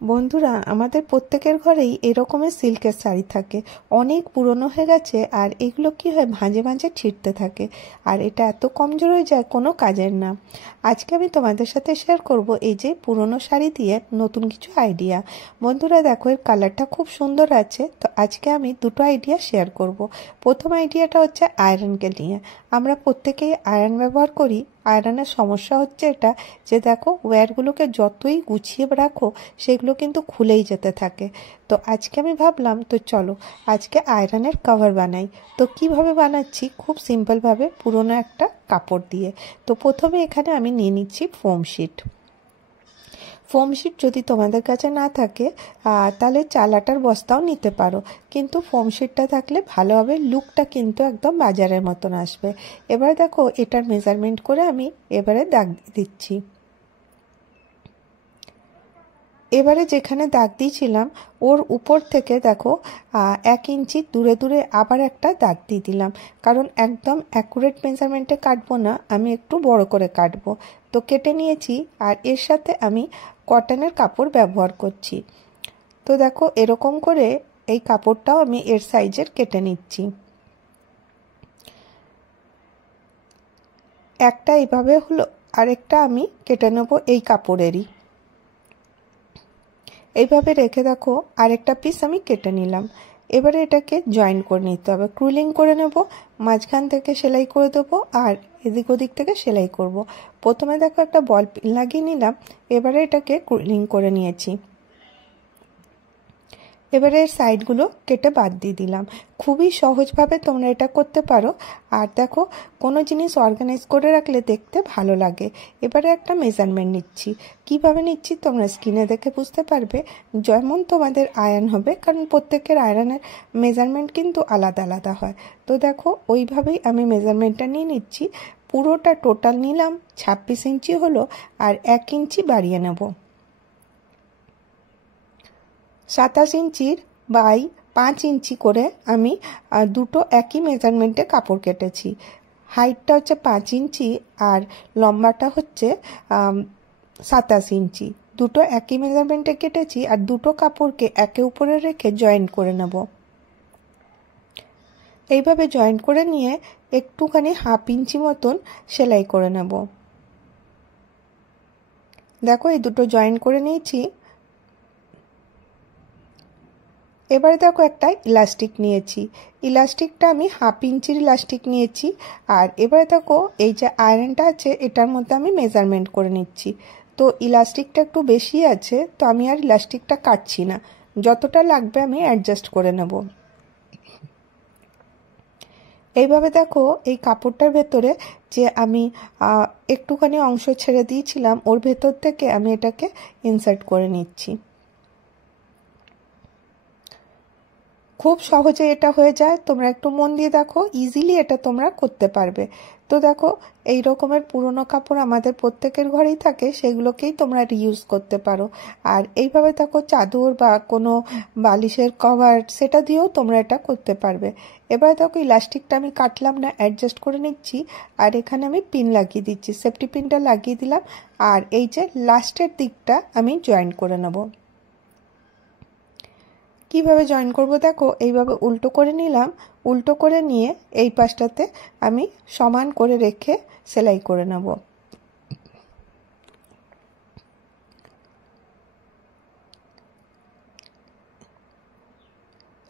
বন্ধুরা, আমাদের প্রত্যেকের ঘরেই এরকমের সিল্কের শাড়ি থাকে। অনেক পুরনো হয়ে গেছে আর এগুলো কি হয়, ভাঁজে ভাঁজে ছিঁড়তে থাকে আর এটা এত কমজোর হয়ে যায়, কোনো কাজের না। আজকে আমি তোমাদের সাথে শেয়ার করব এই যে পুরনো শাড়ি দিয়ে নতুন কিছু আইডিয়া। বন্ধুরা দেখো, এর কালারটা খুব সুন্দর আছে। তো আজকে আমি দুটো আইডিয়া শেয়ার করব। প্রথম আইডিয়াটা হচ্ছে আয়রনকে নিয়ে। আমরা প্রত্যেকেই আয়রন ব্যবহার করি। আয়রনের সমস্যা হচ্ছে এটা যে দেখো, ওয়্যারগুলোকে যতই গুছিয়ে রাখো সেগুলো কিন্তু খুলেই যেতে থাকে। তো আজকে আমি ভাবলাম, তো চলো আজকে আয়রনের কভার বানাই। তো কিভাবে বানাচ্ছি, খুব সিম্পলভাবে পুরনো একটা কাপড় দিয়ে। তো প্রথমে এখানে আমি নিয়ে নিচ্ছি ফোম শিট। ফোম শিট যদি তোমাদের কাছে না থাকে তাহলে চাল আটার বস্তাও নিতে পারো, কিন্তু ফোম শিটটা থাকলে ভালো হবে, লুকটা কিন্তু একদম বাজারের মতন আসবে। এবার দেখো, এটার মেজারমেন্ট করে আমি এবারে দাগ দিচ্ছি। এবারে যেখানে দাগ দিয়েছিলাম ওর উপর থেকে দেখো 1 ইঞ্চি দূরে দূরে আবার একটা দাগ দিয়ে দিলাম, কারণ একদম অ্যাকুরেট মেজারমেন্টে কাটবো না, আমি একটু বড় করে কাটবো। তো কেটে নিয়েছি আর এর সাথে আমি কটনের কাপড় ব্যবহার করছি। তো দেখো, এরকম করে এই কাপড়টাও আমি এর সাইজের কেটে নিচ্ছি। একটা এইভাবে হলো, আরেকটা আমি কেটে নেবো এই কাপড়েরই। এইভাবে রেখে দেখো, আরেকটা পিস আমি কেটে নিলাম। এবারে এটাকে জয়েন করে নিতে হবে, ক্রুলিং করে নেব। মাঝখান থেকে সেলাই করে দেবো আর এদিক ওদিক থেকে সেলাই করব। প্রথমে দেখো একটা বল পিন লাগিয়ে নিলাম, এবারে এটাকে ক্রুলিং করে নিয়েছি। এবারে এর সাইডগুলো কেটে বাদ দিয়ে দিলাম। খুবই সহজভাবে তোমরা এটা করতে পারো। আর দেখো, কোনো জিনিস অর্গানাইজ করে রাখলে দেখতে ভালো লাগে। এবারে একটা মেজারমেন্ট নিচ্ছি। কিভাবে নিচ্ছি তোমরা স্ক্রিনে দেখে বুঝতে পারবে, যেমন তোমাদের আয়রন হবে, কারণ প্রত্যেকের আয়রনের মেজারমেন্ট কিন্তু আলাদা আলাদা হয়। তো দেখো, ওইভাবেই আমি মেজারমেন্টটা নিয়ে নিচ্ছি। পুরোটা টোটাল নিলাম 26 ইঞ্চি হলো, আর 1 ইঞ্চি বাড়িয়ে নেব। 27 ইঞ্চির বাই 5 ইঞ্চি করে আমি দুটো একই মেজারমেন্টে কাপড় কেটেছি। হাইটটা হচ্ছে 5 ইঞ্চি আর লম্বাটা হচ্ছে 27 ইঞ্চি। দুটো একই মেজারমেন্টে কেটেছি আর দুটো কাপড়কে একে উপরে রেখে জয়েন্ট করে নেব। এইভাবে জয়েন্ট করে নিয়ে একটুখানি 1/2 ইঞ্চি মতন সেলাই করে নেব। দেখো, এই দুটো জয়েন্ট করে নিয়েছি। এবারে দেখো, একটা ইলাস্টিক নিয়েছি। ইলাস্টিকটা আমি 1/2 ইঞ্চির ইলাস্টিক নিয়েছি। আর এবারে দেখো, এই যে আয়রনটা আছে এটার মধ্যে আমি মেজারমেন্ট করে নিচ্ছি। তো ইলাস্টিকটা একটু বেশি আছে, তো আমি আর ইলাস্টিকটা কাটছি না, যতটা লাগবে আমি অ্যাডজাস্ট করে নেব। এইভাবে দেখো, এই কাপড়টার ভেতরে যে আমি একটুখানি অংশ ছেড়ে দিয়েছিলাম, ওর ভেতর থেকে আমি এটাকে ইনসার্ট করে নিচ্ছি। খুব সহজে এটা হয়ে যায়, তোমরা একটু মন দিয়ে দেখো, ইজিলি এটা তোমরা করতে পারবে। তো দেখো, এই রকমের পুরনো কাপড় আমাদের প্রত্যেকের ঘরেই থাকে, সেগুলোকেই তোমরা রিউজ করতে পারো। আর এইভাবে দেখো, চাদর বা কোনো বালিশের কভার, সেটা দিয়েও তোমরা এটা করতে পারবে। এবার দেখো, ইলাস্টিকটা আমি কাটলাম না, অ্যাডজাস্ট করে নিচ্ছি। আর এখানে আমি পিন লাগিয়ে দিচ্ছি, সেফটি পিনটা লাগিয়ে দিলাম। আর এই যে লাস্টের দিকটা আমি জয়েন করে নেব। কিভাবে জয়েন করব দেখো, এইভাবে উল্টো করে নিলাম। উল্টো করে নিয়ে এই পাশটাতে আমি সমান করে রেখে সেলাই করে নেব।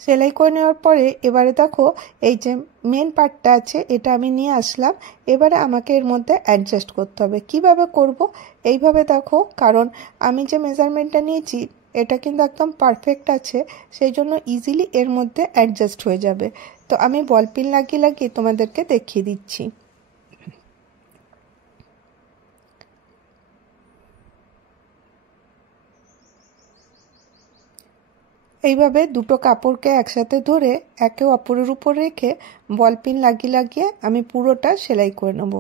সেলাই করে নেওয়ার পরে এবারে দেখো, এই যে মেন পার্টটা আছে এটা আমি নিয়ে আসলাম। এবারে আমাকে এর মধ্যে অ্যাডজাস্ট করতে হবে। কিভাবে করব, এইভাবে দেখো, কারণ আমি যে মেজারমেন্টটা নিয়েছি এটা কিন্তু একদম পারফেক্ট আছে, সেই জন্য ইজিলি এর মধ্যে অ্যাডজাস্ট হয়ে যাবে। তো আমি বল পিন লাগিয়ে লাগিয়ে তোমাদেরকে দেখিয়ে দিচ্ছি। এইভাবে দুটো কাপড়কে একসাথে ধরে একে অপরের উপর রেখে বল পিন লাগিয়ে লাগিয়ে আমি পুরোটা সেলাই করে নেব।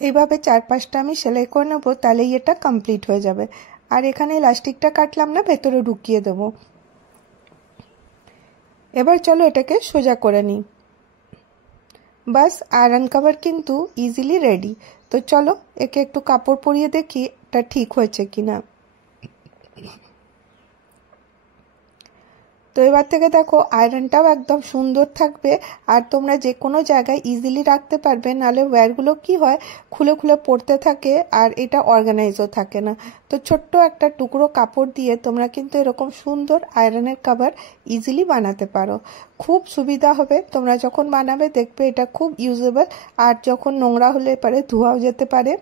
এইভাবে 4-5টা আমি সেলাই করে নেব, তাহলেই এটা কমপ্লিট হয়ে যাবে। আর এখানে ইলাস্টিকটা কাটলাম না, ভেতরে ঢুকিয়ে দেব। এবার চলো এটাকে সোজা করে নিই। বাস আয়রন কভার কিন্তু ইজিলি রেডি। তো চলো একে একটু কাপড় পরিয়ে দেখি এটা ঠিক হয়েছে কিনা। তো এবার থেকে দেখো আয়রনটাও একদম সুন্দর থাকবে, আর তোমরা যে কোনো জায়গায় ইজিলি রাখতে পারবে, নাহলে ওয়্যারগুলো কি হয় খুলে খুলে পড়তে থাকে আর এটা অর্গানাইজও থাকে না। তো ছোট্ট একটা টুকরো কাপড় দিয়ে তোমরা কিন্তু এরকম সুন্দর আয়রনের কভার ইজিলি বানাতে পারো। খুব সুবিধা হবে, তোমরা যখন বানাবে দেখবে এটা খুব ইউজেবল, আর যখন নোংরা হলে পারে ধোয়াও যেতে পারে।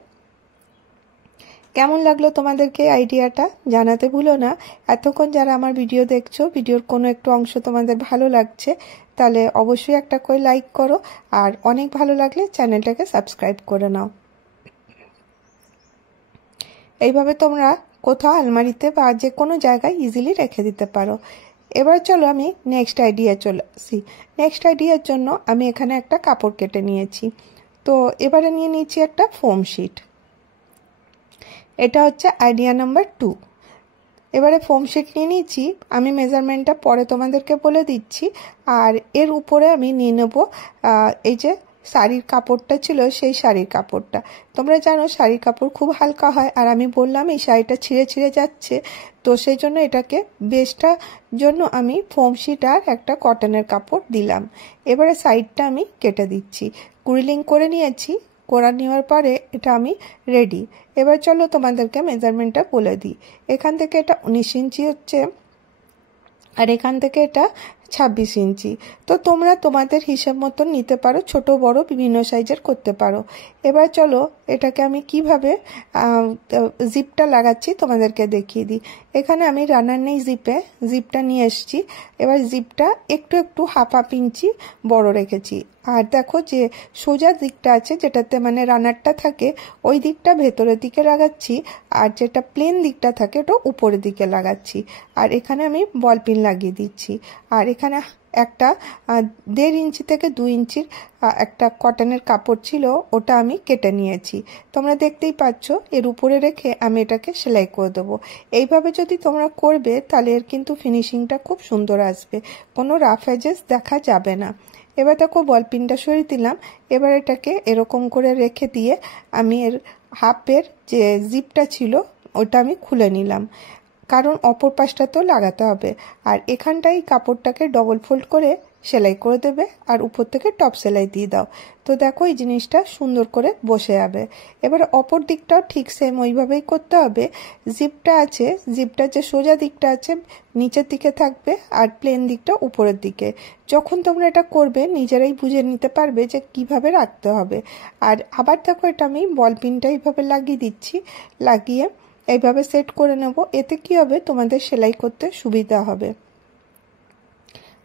কেমন লাগলো তোমাদেরকে আইডিয়াটা জানাতে ভুলো না। এতক্ষণ যারা আমার ভিডিও দেখছো, ভিডিওর কোনো একটু অংশ তোমাদের ভালো লাগছে তাহলে অবশ্যই একটা করে লাইক করো, আর অনেক ভালো লাগলে চ্যানেলটাকে সাবস্ক্রাইব করে নাও। এইভাবে তোমরা কোথাও আলমারিতে বা যে কোনো জায়গায় ইজিলি রেখে দিতে পারো। এবার চলো আমি নেক্সট আইডিয়া চলে আসি। নেক্সট আইডিয়ার জন্য আমি এখানে একটা কাপড় কেটে নিয়েছি। তো এবারে নিয়ে নিয়েছি একটা ফোম শিট। এটা হচ্ছে আইডিয়া নাম্বার 2। এবারে ফোম শিট নিয়ে নিয়েছি, আমি মেজারমেন্টটা পরে তোমাদেরকে বলে দিচ্ছি। আর এর উপরে আমি নিয়ে নেব এই যে শাড়ির কাপড়টা ছিল, সেই শাড়ির কাপড়টা। তোমরা জানো শাড়ির কাপড় খুব হালকা হয়, আর আমি বললাম এই শাড়িটা ছিঁড়ে ছিঁড়ে যাচ্ছে, তো সেই জন্য এটাকে বেস্টটার জন্য আমি ফোম শিট আর একটা কটনের কাপড় দিলাম। এবারে সাইডটা আমি কেটে দিচ্ছি, কুরিলিং করে নিয়েছি। করে নেওয়ার পরে এটা আমি রেডি। এবার চলো তোমাদেরকে মেজারমেন্টটা বলে দিই। এখান থেকে এটা 19 ইঞ্চি হচ্ছে, আর এখান থেকে এটা 26 ইঞ্চি। তো তোমরা তোমাদের হিসাব মতন নিতে পারো, ছোট বড় বিভিন্ন সাইজের করতে পারো। এবার চলো এটাকে আমি কিভাবে জিপটা লাগাচ্ছি তোমাদেরকে দেখিয়ে দিই। এখানে আমি রানার নেই জিপটা নিয়ে এসেছি। এবার জিপটা একটু একটু হাফ ইঞ্চি বড় রেখেছি। আর দেখো যে সোজা দিকটা আছে যেটাতে মানে রানারটা থাকে, ওই দিকটা ভেতরের দিকে লাগাচ্ছি, আর যেটা প্লেন দিকটা থাকে ওটা উপরের দিকে লাগাচ্ছি। আর এখানে আমি বল পিন লাগিয়ে দিচ্ছি। আর এখানে একটা 1.5 ইঞ্চি থেকে 2 ইঞ্চির একটা কটনের কাপড় ছিল, ওটা আমি কেটে নিয়েছি। তোমরা দেখতেই পাচ্ছ এর উপরে রেখে আমি এটাকে সেলাই করে দেবো। এইভাবে যদি তোমরা করবে তাহলে এর কিন্তু ফিনিশিংটা খুব সুন্দর আসবে, কোনো রাফ এজেস দেখা যাবে না। এবার দেখো বল পিনটা সরিয়ে দিলাম। এবার এটাকে এরকম করে রেখে দিয়ে আমি এর হাফের যে জিপটা ছিল ওটা আমি খুলে নিলাম, কারণ অপর পাশটা তো লাগাতে হবে। আর এখানটাই কাপড়টাকে ডবল ফোল্ড করে সেলাই করে দেবে, আর উপর থেকে টপ সেলাই দিয়ে দাও। তো দেখো এই জিনিসটা সুন্দর করে বসে যাবে। এবার অপর দিকটাও ঠিক সেম ওইভাবেই করতে হবে। জিপটা আছে, জিপটার যে সোজা দিকটা আছে নিচের দিকে থাকবে, আর প্লেন দিকটা উপরের দিকে। যখন তোমরা এটা করবে নিজেরাই বুঝে নিতে পারবে যে কিভাবে রাখতে হবে। আর আবার দেখো এটা আমি বল পিনটা এইভাবে লাগিয়ে দিচ্ছি, লাগিয়ে এইভাবে সেট করে নেব। এতে কি হবে তোমাদের সেলাই করতে সুবিধা হবে।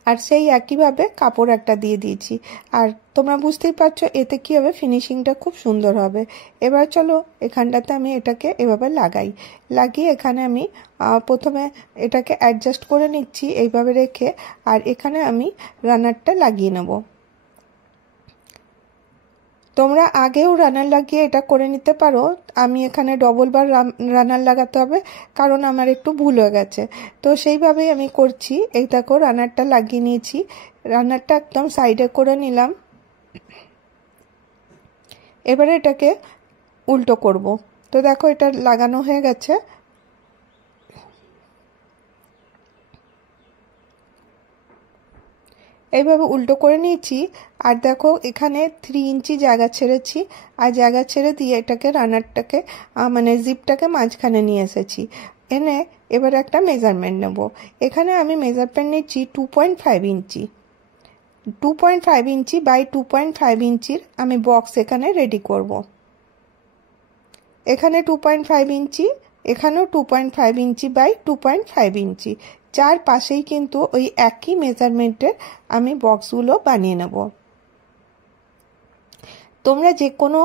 আর সেই একইভাবে কাপড় একটা দিয়ে দিয়েছি, আর তোমরা বুঝতেই পারছো এতে কি হবে ফিনিশিংটা খুব সুন্দর হবে। এবার চলো এখানটাতে আমি এটাকে এভাবে লাগিয়ে এখানে আমি প্রথমে এটাকে অ্যাডজাস্ট করে নিচ্ছি এইভাবে রেখে, আর এখানে আমি রানারটা লাগিয়ে নেব। তোমরা আগেও রানার লাগিয়ে এটা করে নিতে পারো, আমি এখানে ডবল বার রানার লাগাতে হবে কারণ আমার একটু ভুল হয়ে গেছে। তো সেইভাবেই আমি করছি। এই দেখো রানারটা লাগিয়ে নিয়েছি, রানারটা একদম সাইডে করে নিলাম। এবারে এটাকে উল্টো করব। তো দেখো এটা লাগানো হয়ে গেছে। এইভাবে উল্টো করে নিয়েছি। আর দেখো এখানে 3 ইঞ্চি জায়গা ছেড়েছি, আর জায়গা ছেড়ে দিয়ে এটাকে রানারটাকে মানে জিপটাকে মাঝখানে নিয়ে এসেছি এনে এবার একটা মেজারমেন্ট নেব। এখানে আমি মেজারমেন্ট নিচ্ছি 2.5 ইঞ্চি। 2.5 ইঞ্চি বাই 2.5 ইঞ্চির আমি বক্স এখানে রেডি করব। এখানে 2.5 ইঞ্চি, এখানেও 2.5 ইঞ্চি বাই 2.5 ইঞ্চি, চার পাশেই কিন্তু ওই একই মেজারমেন্টের আমি বক্সগুলো বানিয়ে নেব। তোমরা যে কোনো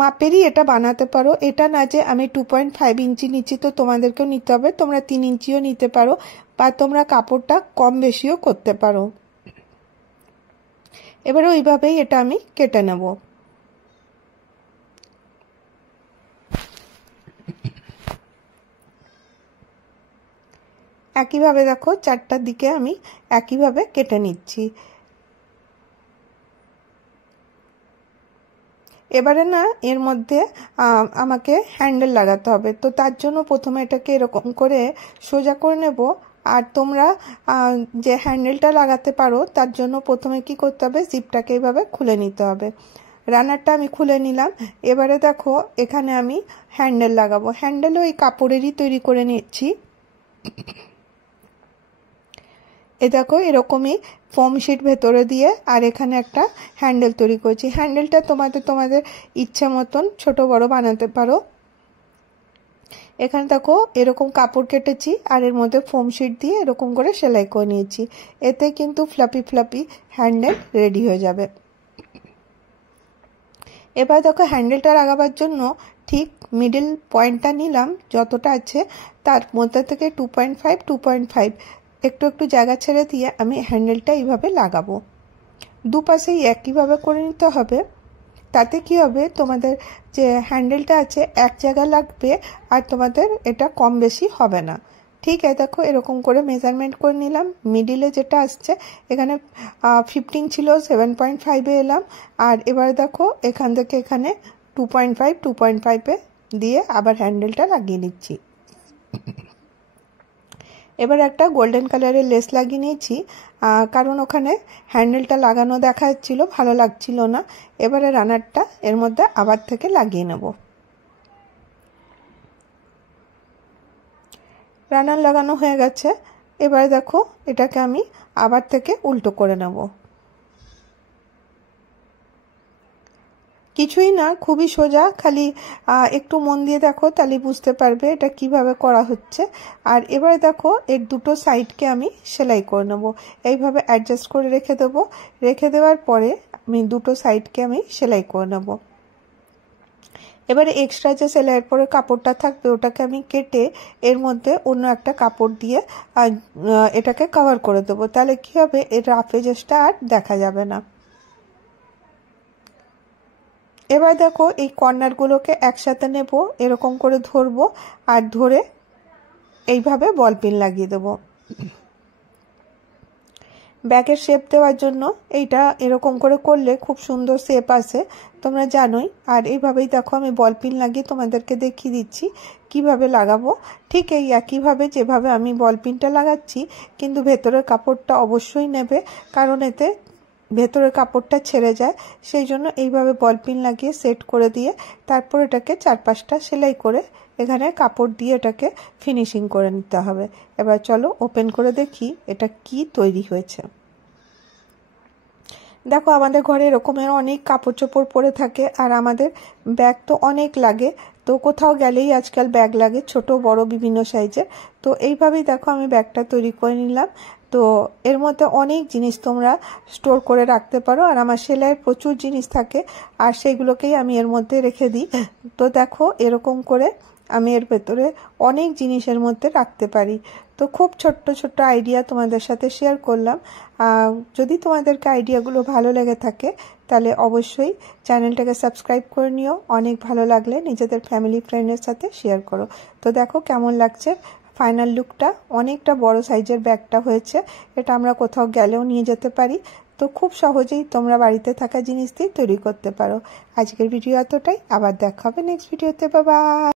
মাপেরই এটা বানাতে পারো, এটা না যে আমি 2.5 ইঞ্চি নিচ্ছি তো তোমাদেরকেও নিতে হবে, তোমরা 3 ইঞ্চিও নিতে পারো, বা তোমরা কাপড়টা কম বেশিও করতে পারো। এবারে ওইভাবেই এটা আমি কেটে নেব। একইভাবে দেখো চারটার দিকে আমি একইভাবে কেটে নিচ্ছি। এবারে না এর মধ্যে আমাকে হ্যান্ডেল লাগাতে হবে। তো তার জন্য প্রথমে এটাকে এরকম করে সোজা করে নেব। আর তোমরা যে হ্যান্ডেলটা লাগাতে পারো তার জন্য প্রথমে কি করতে হবে, জিপটাকে এইভাবে খুলে নিতে হবে। রানারটা আমি খুলে নিলাম। এবারে দেখো এখানে আমি হ্যান্ডেল লাগাবো। হ্যান্ডেলও এই কাপড়েরই তৈরি করে নিচ্ছি। এ দেখো এরকমই ফোম শিট ভেতরে দিয়ে আর এখানে একটা হ্যান্ডেল তৈরি করেছি। হ্যান্ডেলটা তোমাদের ইচ্ছা মতন ছোট বড় বানাতে পারো। এখানে দেখো এরকম কাপড় কেটেছি আর এর মধ্যে ফোম শিট দিয়ে এরকম করে সেলাই করে নিয়েছি। এতে কিন্তু ফ্লাপি হ্যান্ডেল রেডি হয়ে যাবে। এবার দেখো হ্যান্ডেলটা লাগাবার জন্য ঠিক মিডল পয়েন্টটা নিলাম, যতটা আছে তার মধ্যে থেকে 2.5 একটু জায়গা ছেড়ে দিয়ে আমি হ্যান্ডেলটা এইভাবে লাগাবো। দুপাশেই একইভাবে করে নিতে হবে। তাতে কি হবে, তোমাদের যে হ্যান্ডেলটা আছে এক জায়গায় লাগবে আর তোমাদের এটা কম বেশি হবে না। ঠিক আছে, দেখো এরকম করে মেজারমেন্ট করে নিলাম। মিডিলে যেটা আসছে এখানে 15 ছিল, 7.5 এলাম। আর এবার দেখো এখান থেকে এখানে 2.5 দিয়ে আবার হ্যান্ডেলটা লাগিয়ে নিচ্ছি। এবার একটা গোল্ডেন কালারের লেস লাগিয়ে নিয়েছি, কারণ ওখানে হ্যান্ডেলটা লাগানো দেখা যাচ্ছিল, ভালো লাগছিল না। এবারে রানারটা এর মধ্যে আবার থেকে লাগিয়ে নেব। রানার লাগানো হয়ে গেছে। এবারে দেখো এটাকে আমি আবার থেকে উল্টো করে নেব। কিছুই না, খুবই সোজা, খালি একটু মন দিয়ে দেখো তাহলে বুঝতে পারবে এটা কিভাবে করা হচ্ছে। আর এবার দেখো এর দুটো সাইডকে আমি সেলাই করে নেব। এইভাবে অ্যাডজাস্ট করে রেখে দেবো। রেখে দেওয়ার পরে আমি দুটো সাইডকে আমি সেলাই করে নেব। এবারে এক্সট্রা যে সেলাইয়ের পরে কাপড়টা থাকবে ওটাকে আমি কেটে এর মধ্যে অন্য একটা কাপড় দিয়ে এটাকে কভার করে দেবো। তাহলে কি হবে, এর রাফ এজেসটা আর দেখা যাবে না। এবার দেখো এই কর্নারগুলোকে একসাথে নেব, এরকম করে ধরবো আর ধরে এইভাবে বল পিন লাগিয়ে দেবো। ব্যাগের শেপ দেওয়ার জন্য এইটা এরকম করে করলে খুব সুন্দর শেপ আসে, তোমরা জানোই। আর এইভাবেই দেখো আমি বল পিন লাগিয়ে তোমাদেরকে দেখিয়ে দিচ্ছি কিভাবে লাগাবো। ঠিক এই একইভাবে যেভাবে আমি বল পিনটা লাগাচ্ছি, কিন্তু ভেতরের কাপড়টা অবশ্যই নেবে, কারণ এতে ভেতরের কাপড়টা ছেড়ে যায়। সেই জন্য এইভাবে বল পিন লাগিয়ে সেট করে দিয়ে তারপর এটাকে 4-5টা সেলাই করে এখানে কাপড় দিয়ে এটাকে ফিনিশিং করে নিতে হবে। এবার চলো ওপেন করে দেখি এটা কি তৈরি হয়েছে। দেখো আমাদের ঘরে এরকমের অনেক কাপড় চোপড় পরে থাকে আর আমাদের ব্যাগ তো অনেক লাগে। তো কোথাও গেলেই আজকাল ব্যাগ লাগে, ছোট বড় বিভিন্ন সাইজের। তো এইভাবেই দেখো আমি ব্যাগটা তৈরি করে নিলাম। তো এর মধ্যে অনেক জিনিস তোমরা স্টোর করে রাখতে পারো। আর আমার সেলাইয়ের প্রচুর জিনিস থাকে আর সেগুলোকেই আমি এর মধ্যে রেখে দিই। তো দেখো এরকম করে আমি এর ভেতরে অনেক জিনিসের মধ্যে রাখতে পারি। তো খুব ছোট্ট আইডিয়া তোমাদের সাথে শেয়ার করলাম। যদি তোমাদেরকে আইডিয়াগুলো ভালো লেগে থাকে তাহলে অবশ্যই চ্যানেলটাকে সাবস্ক্রাইব করে নিও। অনেক ভালো লাগলে নিজেদের ফ্যামিলি ফ্রেন্ডের সাথে শেয়ার করো। তো দেখো কেমন লাগছে ফাইনাল লুকটা। অনেকটা বড় সাইজের ব্যাগটা হয়েছে, এটা আমরা কোথাও গেলেও নিয়ে যেতে পারি। তো খুব সহজেই তোমরা বাড়িতে থাকা জিনিস দিয়ে তৈরি করতে পারো। আজকের ভিডিও এতটাই, আবার দেখা হবে নেক্সট ভিডিওতে। Bye bye.